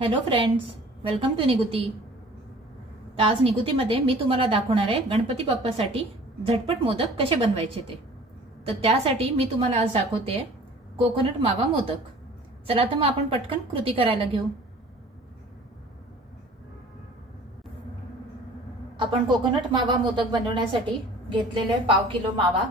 Hello friends, welcome to Niguti. तर आज निगुतीमध्ये मी तुम्हाला दाखवणार आहे गणपती बाप्पासाठी झटपट मोदक कसे बनवायचे ते। तर त्यासाठी मी तुम्हाला आज दाखवते कोकोनट मावा मोदक। चला तर मग आपण पटकन कृती करायला घेऊ। आपण कोकोनट मावा मोदक बनवण्यासाठी घेतलेले पाव किलो मावा,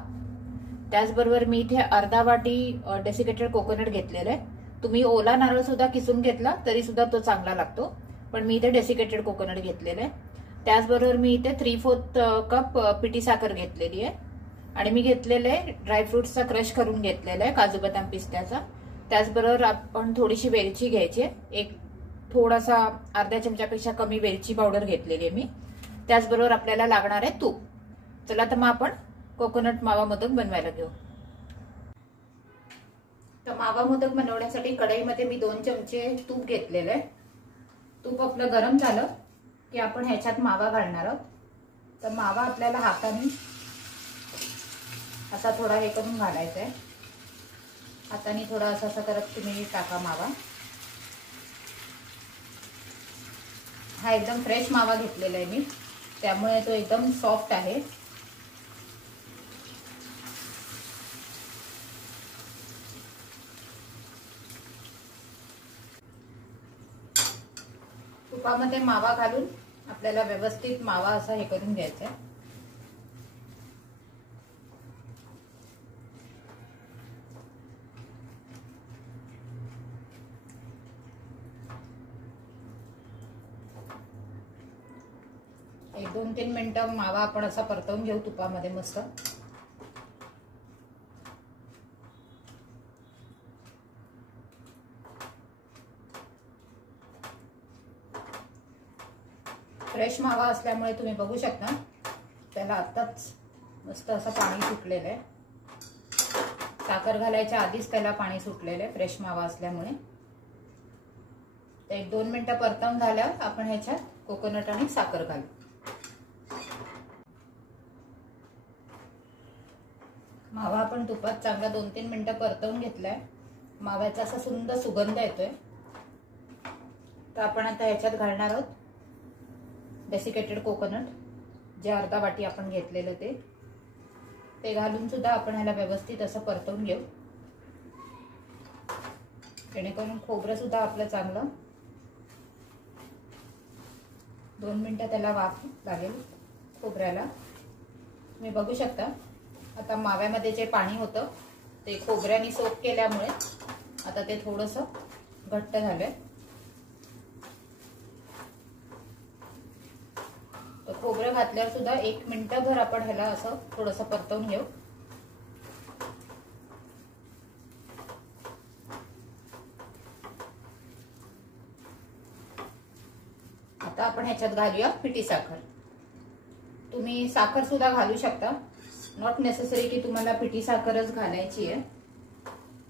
त्याचबरोबर मी इथे अर्धा वाटी डेसिकेटेड कोकोनट घेतलेले। तुम्ही ओला नारळ सुद्धा किसून घेतला तरी सुद्धा तो चांगला लागतो, पण मी इथे डेसिकेटेड कोकोनट घेतलेले। त्याचबरोबर मी इथे 3/4 कप पिठी साखर घेतलेली आहे आणि मी घेतलेले ड्रायफ्रुट्सचा क्रश करून घेतलेला आहे, काजू बदाम पिस्त्याचा। त्याचबरोबर आपण थोडीशी वेलची घ्यायची आहे, एक थोडासा अर्ध्या चमच्यापेक्षा कमी वेलची पावडर घेतलेली आहे मी। त्याचबरोबर आपल्याला लागणार आहे तूप। चला तर मग आपण कोकोनट मावा मोदक बनवायला घेऊ। तर मावा मोदक बनवण्यासाठी कढईमध्ये मी 2 चमचे तूप घेतलेले आहे। तूप आपलं गरम झालं की आपण ह्याच्यात मावा घालणार आहोत। तर मावा आपल्याला हाताने असा थोडा हे करून घालायचा आहे। हाताने थोडा असा करत तुम्ही टाका मावा। हा एकदम फ्रेश मावा घेतलेला आहे मी, त्यामुळे तो एकदम सॉफ्ट आहे। तुपामध्ये मावा घालून आपल्याला व्यवस्थित मावा असा हे करून घ्यायचा आहे। एक 2-3 मिनिटं मावा आपण असा परतवून घेऊ तुपामध्ये मस्त। फ्रेश मावा असल्यामुळे तुम्ही बघू शकता त्याला आताच मस्त असं पाणी सुटलेलं आहे। साखर घालायच्या आधीच त्याला पाणी सुटलेलं आहे फ्रेश मावा असल्यामुळे। तर 1-2 मिनिटं परतवून झाल्यावर आपण ह्याच्यात कोकोनट आणि साखर घालू। मावा आपण तुपात चांगला 2-3 मिनिटं परतवून घेतलाय। माव्याचा असा सुंदर सुगंध येतोय। तर आपण आता ह्याच्यात घालणार आहोत डेसिकेटेड कोकोनट, जे अर्धा वाटी आपण घेतलेलं ते घालून सुद्धा आपण ह्याला व्यवस्थित असं परतवून घेऊ, जेणेकरून खोबरं सुद्धा आपलं चांगलं 2 मिनिटं त्याला वाफ लागेल खोबऱ्याला। तुम्ही बघू शकता आता माव्यामध्ये जे पाणी होतं ते खोबऱ्याने सोक केल्यामुळे आता ते थोडंसं घट्ट झालंय। खोबरं घातल्यावर सुद्धा 1 मिनिटभर आपण ह्याला असं थोडंसं परतवून घेऊ। आता आपण ह्याच्यात घालूया पिठी साखर। तुम्ही साखर सुद्धा घालू शकता, नॉट नेसेसरी की तुम्हाला पिठी साखरच घालायची आहे।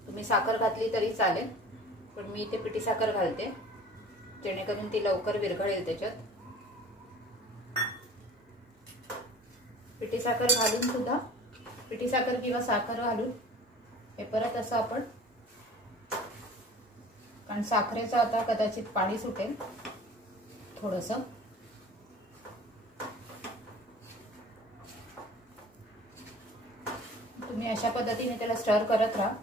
तुम्ही साखर घातली तरी चालेल, पण मी इथे पिठी साखर घालते जेणेकरून ती लवकर विरघळेल त्याच्यात। पिठी साखर घालून सुद्धा, पिठी साखर किंवा साखर घालून हे परत असं आपण, कारण साखरेचं आता कदाचित पाणी सुटेल थोडंसं। तुम्ही अशा पद्धतीने त्याला स्टर करत राहा।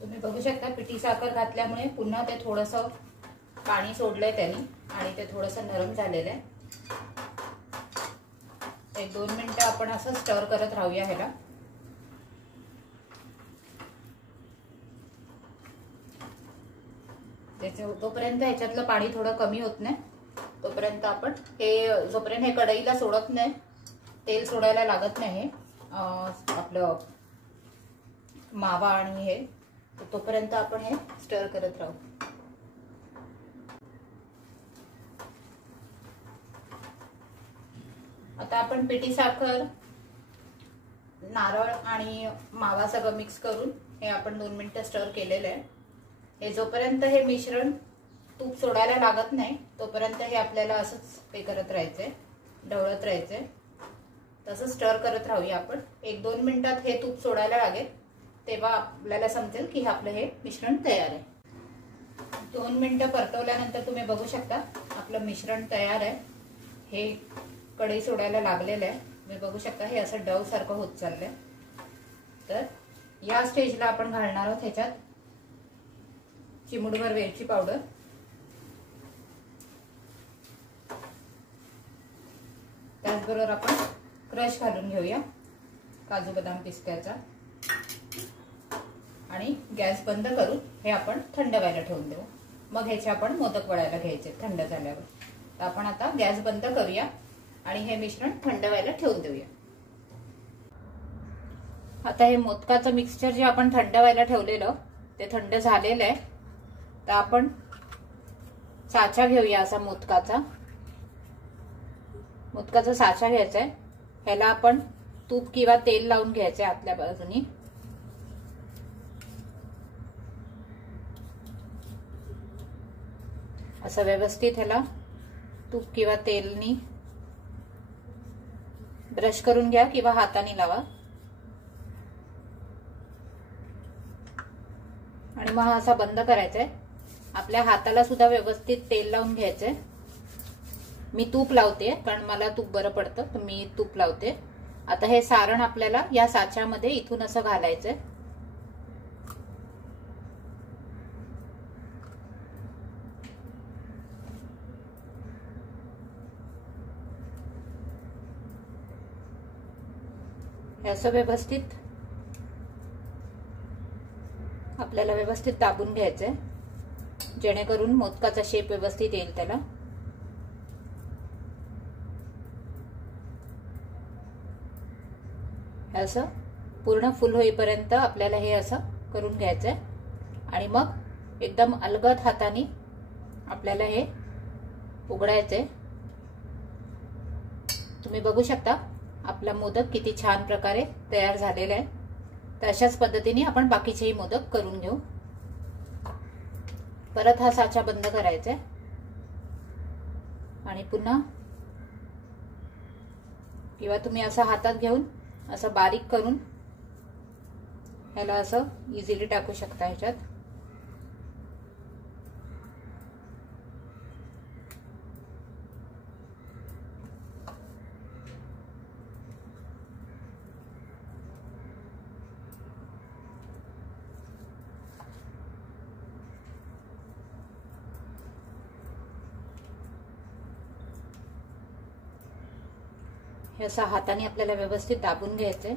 तुम्ही बघू शकता पिठी साखर घातल्यामुळे पुन्हा ते थोडंसं पाणी सोडलंय त्यांनी आणि ते थोडंसं नरम झालेलं आहे। 1-2 मिनिटं आपण असं स्टर करत राहूया ह्याला। तोपर्यंत ह्याच्यातलं पाणी थोडं कमी होत नाही तोपर्यंत आपण हे, जोपर्यंत हे कढईला सोडत नाही, तेल सोडायला लागत नाही आपलं मावा आणि हे, तोपर्यंत आपण हे स्टर करत राहू। आता आपण पिठी साखर, नारळ आणि मावा सगळं मिक्स करून हे आपण 2 मिनिटं स्टर केलेलं आहे। हे जोपर्यंत हे मिश्रण तूप सोडायला लागत नाही तोपर्यंत हे आपल्याला असंच हे करत राहायचंय, ढवळत राहायचंय. तसं स्टर करत राहूया आपण. 1-2 मिनिटात हे तूप सोडायला लागेल तेव्हा आपल्याला समजेल की आपलं हे मिश्रण तयार आहे. 2 मिनिटं परतवल्यानंतर तुम्ही बघू शकता आपलं मिश्रण तयार आहे. हे कढई सोडायला लागलेलं आहे. तुम्ही बघू शकता हे असं डव सारखं होत चाललंय. तर या स्टेजला आपण घालणार आहोत ह्याच्यात चिमूटभर वेलची पावडर, त्याचबरोबर आपण क्रश घालून घेऊया काजू बदाम पिस्त्याचा आणि गॅस बंद करून हे आपण थंड व्हायला ठेवून देऊ. मग ह्याचे आपण मोदक वळायला घ्यायचे थंड झाल्यावर. तर आपण आता गॅस बंद करूया आणि हे मिश्रण थंड व्हायला ठेवून देऊया. आता हे मोदकाचं मिक्सचर जे आपण थंड व्हायला ठेवलेलं ते थंड झालेलं आहे. तर आपण साचा घेऊया असा मोदकाचा साचा घ्यायचा आहे. ह्याला आपण तूप किंवा तेल लावून घ्यायचे आतल्या बाजूनी. असं व्यवस्थित ह्याला तूप किंवा तेलनी ब्रश करून घ्या किंवा हाताने लावा आणि मग असा बंद करायचा आहे. आपल्या हाताला सुद्धा व्यवस्थित तेल लावून घ्यायचंय. मी तूप लावते कारण मला तूप बरं पडतं, तर मी तूप लावते. आता हे सारण आपल्याला या साच्यामध्ये इथून असं घालायचंय. हे असं व्यवस्थित आपल्याला व्यवस्थित दाबून घ्यायचंय जेणेकरून मोदकाचा शेप व्यवस्थित येईल त्याला. असं पूर्ण फुल होईपर्यंत आपल्याला हे असं करून घ्यायचंय आणि मग एकदम अलगद हाताने आपल्याला हे उघडायचंय. तुम्ही बघू शकता आपला मोदक किती छान प्रकारे तयार झालेला आहे. तर अशाच पद्धतीने आपण बाकीचेही मोदक करून घेऊ. परत हा साचा बंद करायचा आहे आणि पुन्हा किंवा तुम्ही असं हातात घेऊन असं बारीक करून ह्याला असं इझिली टाकू शकता ह्याच्यात. हे असं हाताने आपल्याला व्यवस्थित दाबून घ्यायचंय.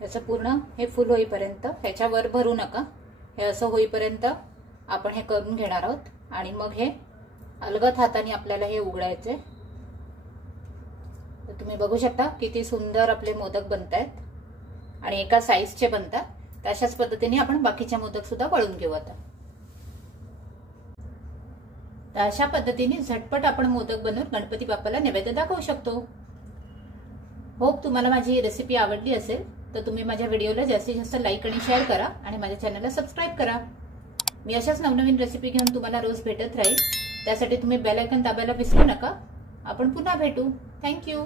याचं पूर्ण हे फुल होईपर्यंत, ह्याच्यावर भरू नका, हे असं होईपर्यंत आपण हे करून घेणार आहोत आणि मग हे अलगद हाताने आपल्याला हे उघडायचंय. तर तुम्ही बघू शकता किती सुंदर आपले मोदक बनतायत आणि एका साईजचे बनतात. तशाच पद्धतीने आपण बाकीचे मोदक सुद्धा वळून घेऊ आता. तर अशा पद्धतीने झटपट आपण मोदक बनवून गणपती बाप्पाला नैवेद्य दाखवू शकतो. होप तुम्हाला माझी रेसिपी आवडली असेल तर तुम्ही माझ्या व्हिडिओला जास्तीत जास्त लाईक आणि शेअर करा आणि माझ्या चॅनलला सबस्क्राईब करा. मी अशाच नवनवीन रेसिपी घेऊन तुम्हाला रोज भेटत राहील. त्यासाठी तुम्ही बेल आयकॉन दाबायला विसरू नका. आपण पुन्हा भेटू. थँक्यू.